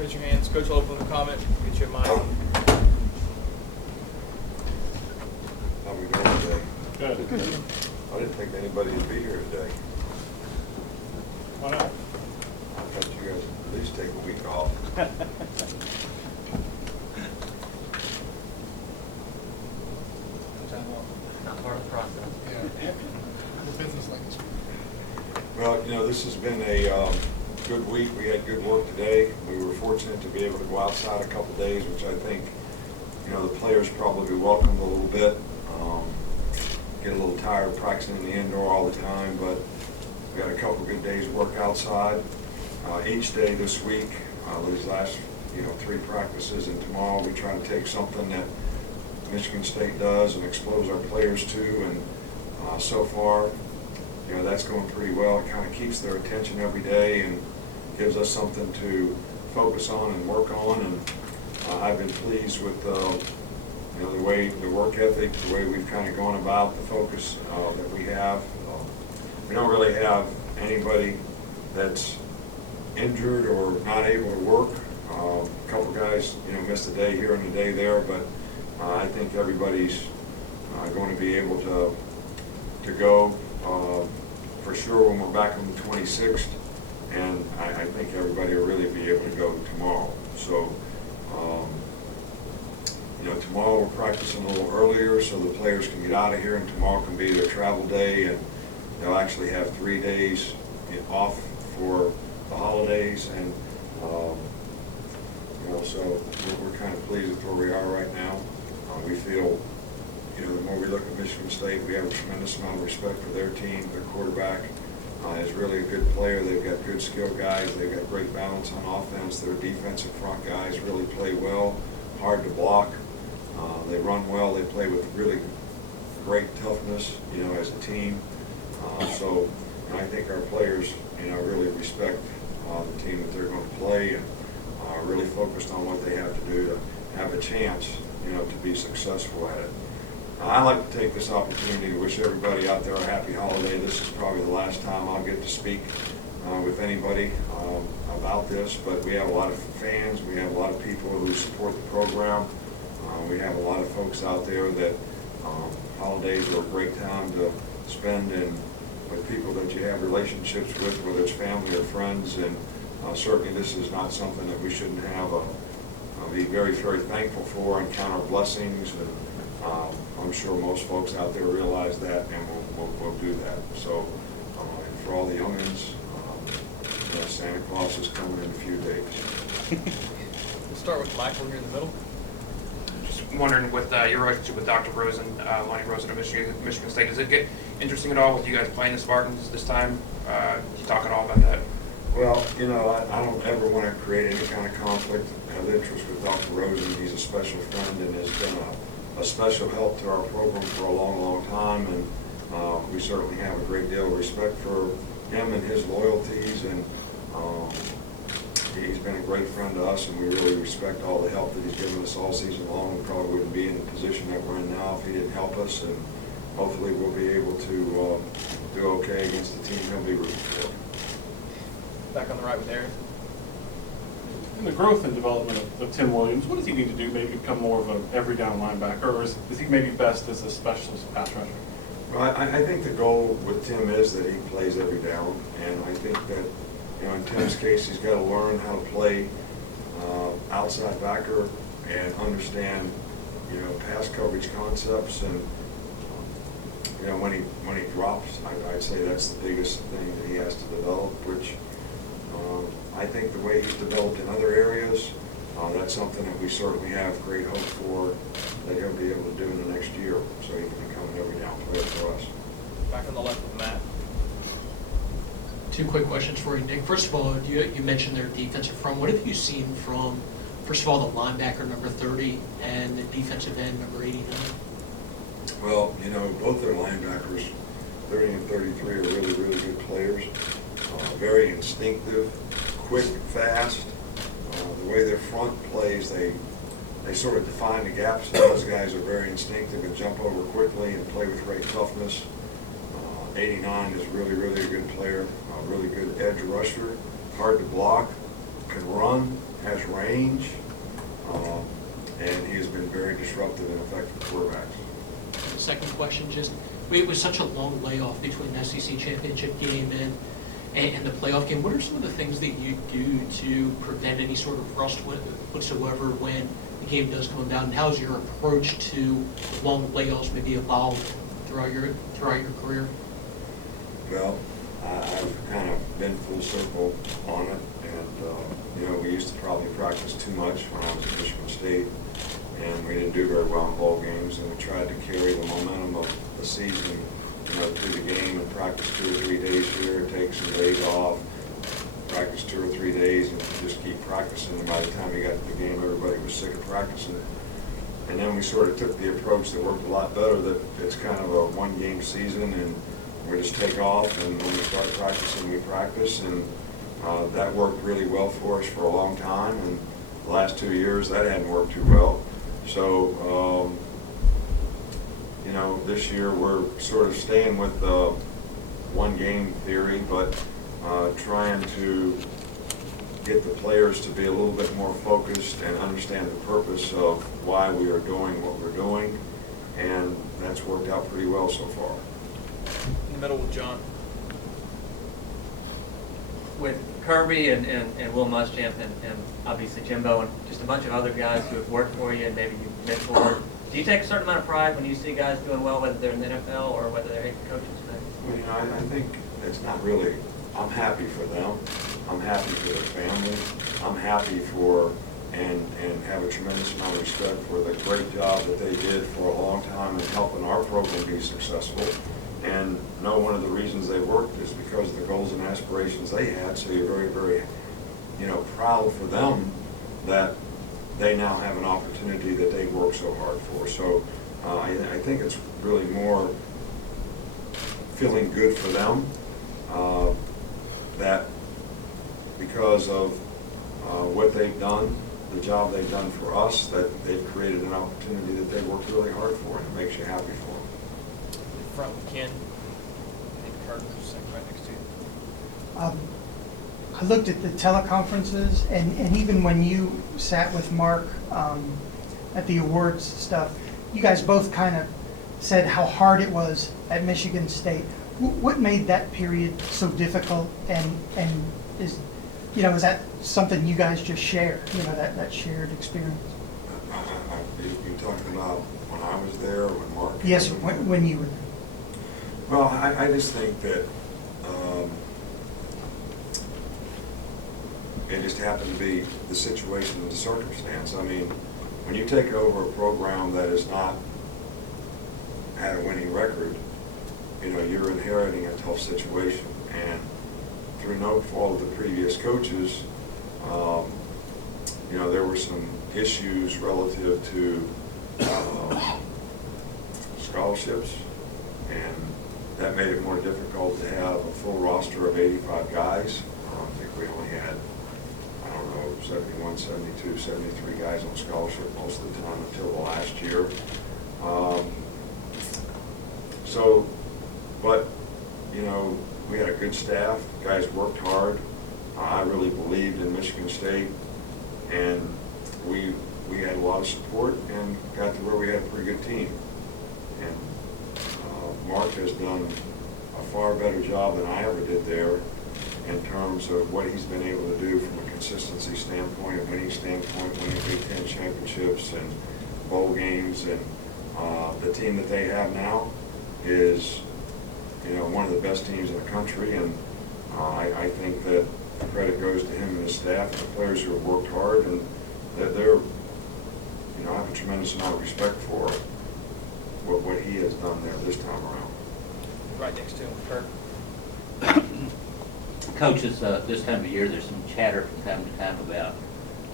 Raise your hands. Coach will open with a comment. Get you a mic. How we doing today? Good. I didn't think anybody would be here today. Why not? I thought you guys would at least take a week off. Not part of the process. Yeah. The business like this. Well, you know, this has been a good week. We had good work today. We were fortunate to be able to go outside a couple days, which I think, you know, the players probably welcomed a little bit. Get a little tired of practicing in the indoor all the time, but we had a couple good days of work outside. Each day this week, these last, 3 practices, and tomorrow we try to take something that Michigan State does and expose our players to, and so far, that's going pretty well. It kind of keeps their attention every day and gives us something to focus on and work on, and I've been pleased with the way, the work ethic, the way we've kind of gone about the focus that we have. We don't really have anybody that's injured or not able to work. A couple guys, missed a day here and a day there, but I think everybody's going to be able to go for sure when we're back on the 26th, and I think everybody will really be able to go tomorrow. So, tomorrow we're practicing a little earlier so the players can get out of here, and tomorrow can be their travel day, and they'll actually have 3 days off for the holidays, and so we're kind of pleased with where we are right now. We feel, the more we look at Michigan State, we have a tremendous amount of respect for their team. Their quarterback is really a good player. They've got good skill guys. They've got great balance on offense. Their defensive front guys really play well, hard to block. They run well. They play with really great toughness, as a team. So I think our players, really respect the team that they're going to play, and really focused on what they have to do to have a chance, to be successful at it. I'd like to take this opportunity to wish everybody out there a happy holiday. This is probably the last time I'll get to speak with anybody about this, but we have a lot of fans. We have a lot of people who support the program. We have a lot of folks out there that holidays are a great time to spend with people that you have relationships with, whether it's family or friends, and certainly this is not something that we shouldn't have be very, very thankful for and count our blessings, and I'm sure most folks out there realize that, and we'll do that. So, and for all the youngins, Santa Claus is coming in a few days. We'll start with Michael here in the middle. Just wondering, with your relationship with Dr. Rosen, Lonnie Rosen of Michigan State, does it get interesting at all with you guys playing the Spartans this time? Can you talk at all about that? Well, I don't ever want to create any kind of conflict of interest with Dr. Rosen. He's a special friend and has been a special help to our program for a long, long time, and we certainly have a great deal of respect for him and his loyalties, and he's been a great friend to us, and we really respect all the help that he's given us all season long. We probably wouldn't be in the position that we're in now if he didn't help us, and hopefully we'll be able to do okay against the team he'll be rooting for. Back on the right with Aaron. In the growth and development of Tim Williams, what does he need to do maybe become more of an every down linebacker, or is he maybe best as a specialist pass rusher? Well, I think the goal with Tim is that he plays every down, and I think that, in Tim's case, he's got to learn how to play outside backer and understand, pass coverage concepts, and when he drops, I'd say that's the biggest thing that he has to develop, which I think the way he's developed in other areas, that's something that we certainly have great hope for that he'll be able to do in the next year, so he can become an every down player for us. Back on the left with Matt. 2 quick questions for you, Nick. First of all, you mentioned their defensive front. What have you seen from, first of all, the linebacker number 30 and the defensive end number 89? Well, both their linebackers, 30 and 33, are really, really good players. Very instinctive, quick, fast. The way their front plays, they sort of define the gaps, and those guys are very instinctive and jump over quickly and play with great toughness. 89 is really, really a good player, a really good edge rusher, hard to block, can run, has has range, and he has been very disruptive and effective quarterback. Second question, just, it was such a long layoff between the SEC championship game and the playoff game. What are some of the things that you do to prevent any sort of rust whatsoever when the game does come down? And how has your approach to long layoffs maybe evolved throughout your career? Well, I've kind of been full circle on it, and we used to probably practice too much when I was at Michigan State, and we didn't do very well in bowl games, and we tried to carry the momentum of the season, through the game and practice 2 or 3 days here, take some days off, practice 2 or 3 days, and just keep practicing. And by the time we got to the game, everybody was sick of practicing. And then we sort of took the approach that worked a lot better, that it's kind of a one-game season, and we just take off, and when we start practicing, we practice, and that worked really well for us for a long time. And the last 2 years, that hadn't worked too well. So, this year we're sort of staying with the one-game theory, but trying to get the players to be a little bit more focused and understand the purpose of why we are doing what we're doing, and that's worked out pretty well so far. In the middle with John. With Kirby and Will Muschamp and obviously Jimbo and just a bunch of other guys who have worked for you and maybe you've mentored, do you take a certain amount of pride when you see guys doing well, whether they're in the NFL or whether they're head coaches? Well, I think it's not really, I'm happy for them. I'm happy for their families. I'm happy for and have a tremendous amount of respect for the great job that they did for a long time in helping our program be successful. And one of the reasons they worked is because of the goals and aspirations they had. So you're very, very, proud for them that they now have an opportunity that they worked so hard for. So I think it's really more feeling good for them that because of what they've done, the job they've done for us, that they've created an opportunity that they worked really hard for, and it makes you happy for them. In front with Ken. I think Carter's sitting right next to you. I looked at the teleconferences, and even when you sat with Mark at the awards stuff, you guys both kind of said how hard it was at Michigan State. What made that period so difficult, and is that something you guys just share, that shared experience? You talking about when I was there, when Mark? Yes, when you were there. Well, I just think that it just happened to be the situation and the circumstance. I mean, when you take over a program that has not had a winning record, you're inheriting a tough situation. And through no fault of the previous coaches, there were some issues relative to scholarships, and that made it more difficult to have a full roster of 85 guys. I think we only had, 71, 72, 73 guys on scholarship most of the time until the last year. We had a good staff. Guys worked hard. I really believed in Michigan State, and we had a lot of support and got to where we had a pretty good team. And Mark has done a far better job than I ever did there in terms of what he's been able to do from a consistency standpoint, a winning standpoint, winning Big Ten championships and bowl games. And the team that they have now is, one of the best teams in the country. And I think that the credit goes to him and his staff and the players who have worked hard. And they're I have a tremendous amount of respect for what he has done there this time around. Right next to him, Kurt. Coaches, this time of year, there's some chatter from time to time about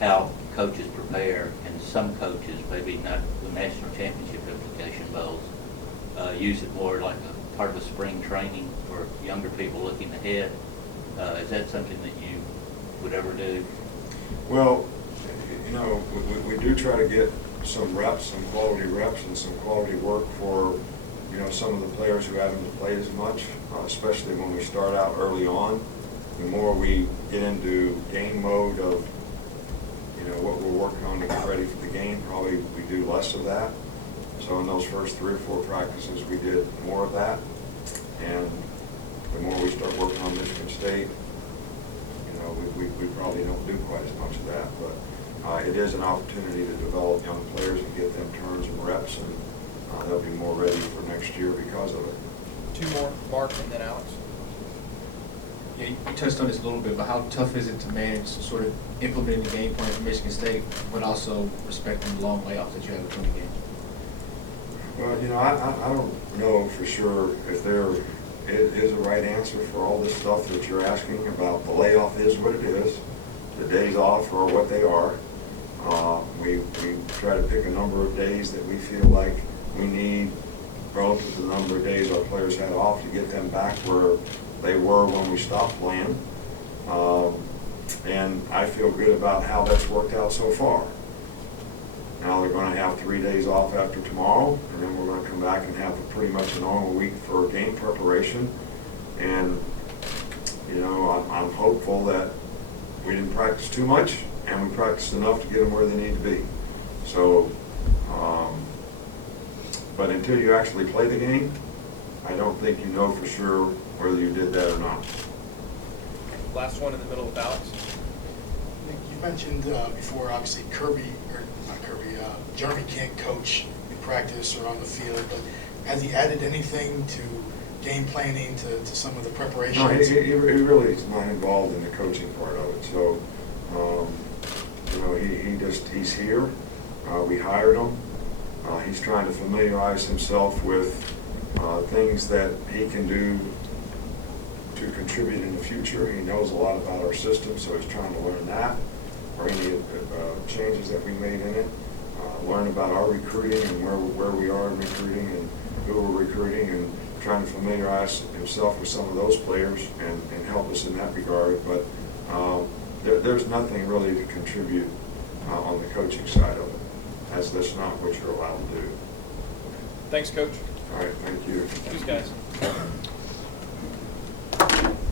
how coaches prepare, and some coaches, maybe not the national championship implication bowls, use it more like a part of a spring training for younger people looking ahead. Is that something that you would ever do? Well, we do try to get some reps, some quality reps, and some quality work for some of the players who haven't played as much, especially when we start out early on. The more we get into game mode of working on to get ready for the game, probably we do less of that. So in those first 3 or 4 practices, we did more of that. And the more we start working on Michigan State, you know, we probably don't do quite as much of that. But it is an opportunity to develop young players and get them turns and reps, and they'll be more ready for next year because of it. 2 more, Mark, and then Alex. Yeah, you touched on this a little bit, but how tough is it to manage sort of implementing the game plan for Michigan State, but also respecting the long layoff that you have between games? Well, you know, I don't know for sure if there is a right answer for all this stuff that you're asking about. The layoff is what it is. The days off are what they are. We try to pick a number of days that we feel like we need relative to the number of days our players had off to get them back where they were when we stopped playing. And I feel good about how that's worked out so far. Now they're going to have 3 days off after tomorrow, and then we're going to come back and have pretty much a normal week for game preparation. And, you know, I'm hopeful that we didn't practice too much, and we practiced enough to get them where they need to be. So, but until you actually play the game, I don't think you know for sure whether you did that or not. Last one in the middle with Alex. Nick, you mentioned before, obviously Jeremy can't coach in practice or on the field, but has he added anything to game planning, to some of the preparations? No, he really is not involved in the coaching part of it. So, you know, he's here. We hired him. He's trying to familiarize himself with things that he can do to contribute in the future. He knows a lot about our system, so he's trying to learn that, or any changes that we made in it. Learn about our recruiting and where we are in recruiting and who we're recruiting, and trying to familiarize himself with some of those players and help us in that regard. But there's nothing really to contribute on the coaching side of it, as that's not what you're allowed to do. Thanks, Coach. All right, thank you. Thanks, guys.